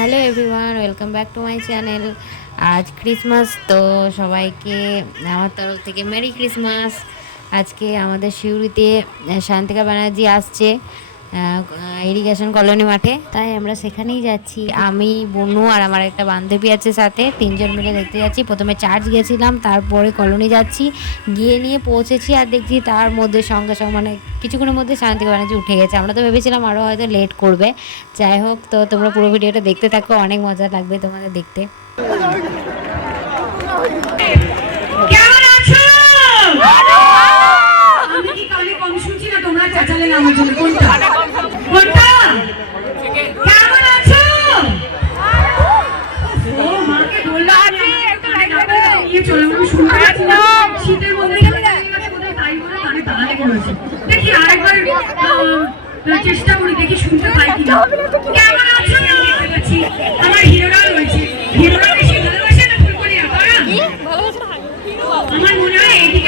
Hello everyone, welcome back to my channel. আজ Christmas, তো সবাইকে আমার তরফ থেকে মেরি ক্রিসমাস। আজকে আমাদের শিউরিতে শান্তিকা ব্যানার্জি আসছে। ইরিগেশন কলোনি মাঠে। তাই আমরা সেখানেই যাচ্ছি। আমি, বনু আর আমার একটা বান্ধবী আছে সাথে। তিনজন মিলে দেখতে যাচ্ছি। প্রথমে চার্চ গেছিলাম তারপরে কলোনি যাচ্ছি। গিয়ে নিয়ে পৌঁছেছি আর দেখছি তার মধ্যে সঙ্গে সঙ্গে মানে কিছুক্ষণের মধ্যে শান্তিকা ব্যানার্জি উঠে গেছে। আমরা তো ভেবেছিলাম আরও হয়তো লেট করবে। যাই হোক, তো তোমরা পুরো ভিডিওটা দেখতে থাকো। অনেক মজা লাগবে তোমাদের দেখতে কেমন আছো আমি কি কানে কম শুনছি না তোমরা চেঁচালে না আমার জন্য কোনটা? কোনটা কেমন আছো? ও মাকে বললাম নিয়ে চলে শুনতে শীতের মধ্যে তাই বলে কানে তালা লেগে দেখি আরেকবার চেষ্টা করি দেখি শুনতে পাই কিনা। কেমন আছো? আমার হিরোরা রয়েছে। হিরোরা বেশি ভালোবাসে না ফুলকলি আপনারা আমার মনে হয় এইদিকে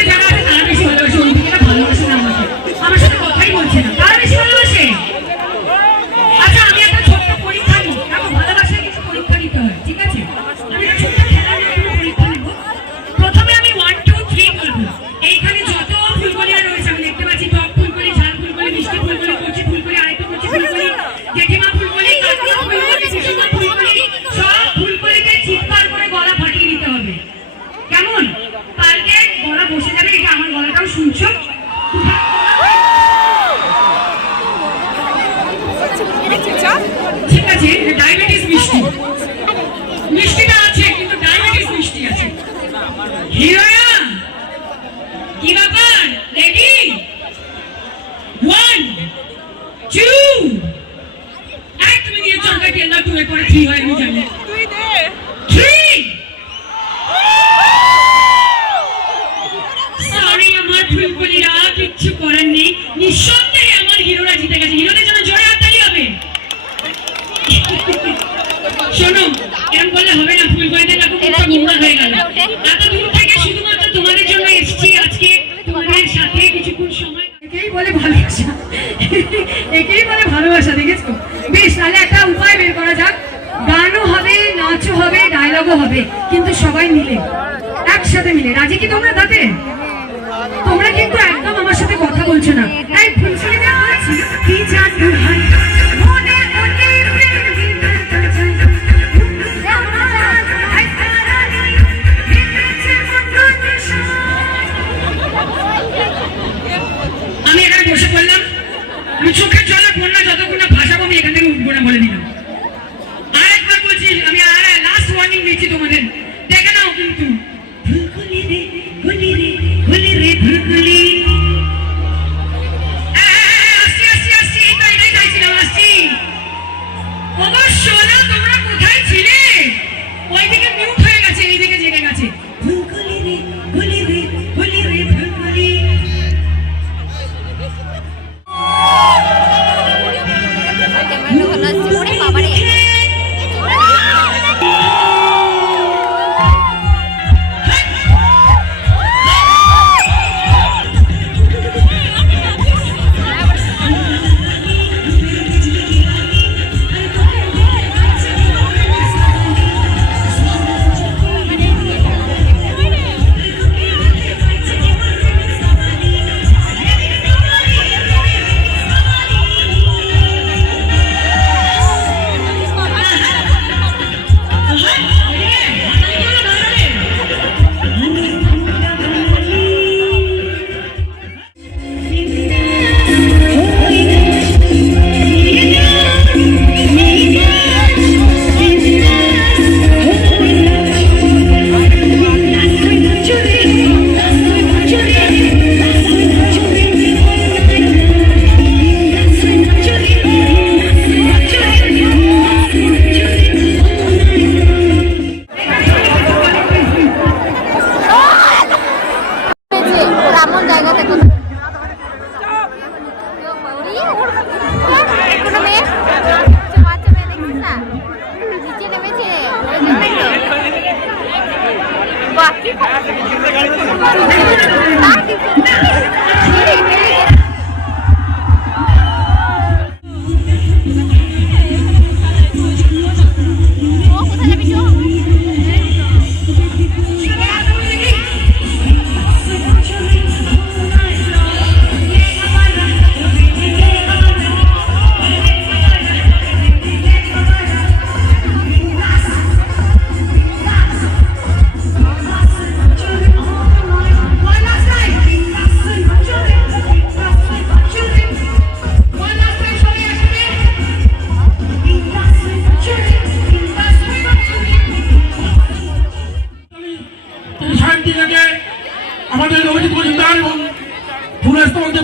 কেমন কালকে গলা বসে যাবে এটা আমার গলাটাও শুনছো ঠিক আছে ডায়াবেটিস মিষ্টি মিষ্টিটা আছে কিন্তু ডায়াবেটিস মিষ্টি আছে হিরোয়া কি ব্যাপার রেডি ওয়ান টু এক তুমি দিয়ে চলবে কেন্দ্র তুলে করে থ্রি হয় আমি জানি থ্রি সরি আমার ফুলকলিরা কিচ্ছু করার নেই নিঃসন্দেহে আমার হিরোরা জিতে গেছে হিরোদের জন্য জোরে হাততালি হবে শোনো এরকম করলে হবে না ফুলকলিদের দেখো মুখটা মোটা একেই বলে ভালোবাসা। একেই বেশ, তাহলে একটা উপায় বের করা যাক। গানও হবে, নাচও হবে ডায়লগও হবে, কিন্তু সবাই মিলে, একসাথে মিলে। রাজি কি তোমরা তাতে? তোমরা কিন্তু একদম আমার সাথে কথা বলছো না। এই ফুলসুরিটা কি জাদু আমি চোখের জলে বন্যা যতক্ষণ না ভাসাবো আমি এখান থেকে উঠবো না বলে দিলাম। আরেকবার বলছি, আমি আর লাস্ট ওয়ার্নিং দিচ্ছি তোমাদের। দেখে নাও কিন্তু। ফুলকুলি রে, ভুলি রে ভুলি রে ফুলকুলি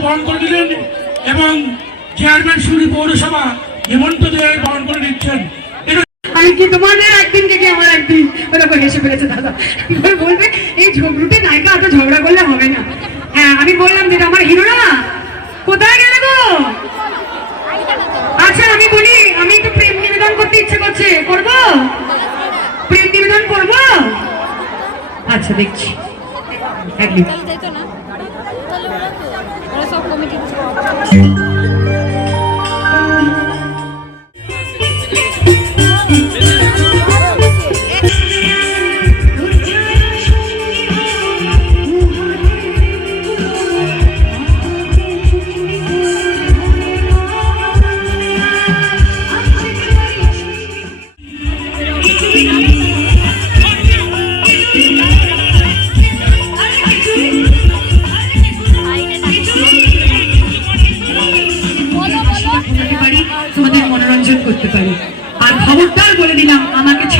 বহন করে দিলেন এবং চেয়ারম্যান সুরি পৌরসভা হেমন্ত দেয় বহন করে দিচ্ছেন। আমি কি তোমাদের একদিন থেকে আমার একদিন ওরা করে এসে ফেলেছে দাদা। বলবে, এই ঝগড়ুটে নায়িকা এত ঝগড়া করলে হবে না। হ্যাঁ আমি বললাম যে আমার হিরোরা কোথায় গেলে গো? আচ্ছা আমি বলি, আমি একটু প্রেম নিবেদন করতে ইচ্ছে করছে। করব? প্রেম নিবেদন করব? আচ্ছা দেখছি। একদিন যাইতো না। ওরা সব কমিটি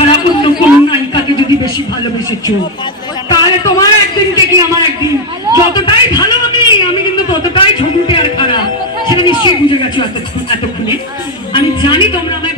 আমাকে ছাড়া অন্য কোন নায়িকাকে যদি বেশি ভালোবেসেছ। তাহলে তোমার একদিন থেকে আমার একদিন। যতটাই ভালো আমি আমি কিন্তু ততটাই ঝগুটে আর খারাপ। সেটা নিশ্চয়ই বুঝে গেছো এতক্ষণ এতক্ষণে। আমি জানি তোমরা আমায়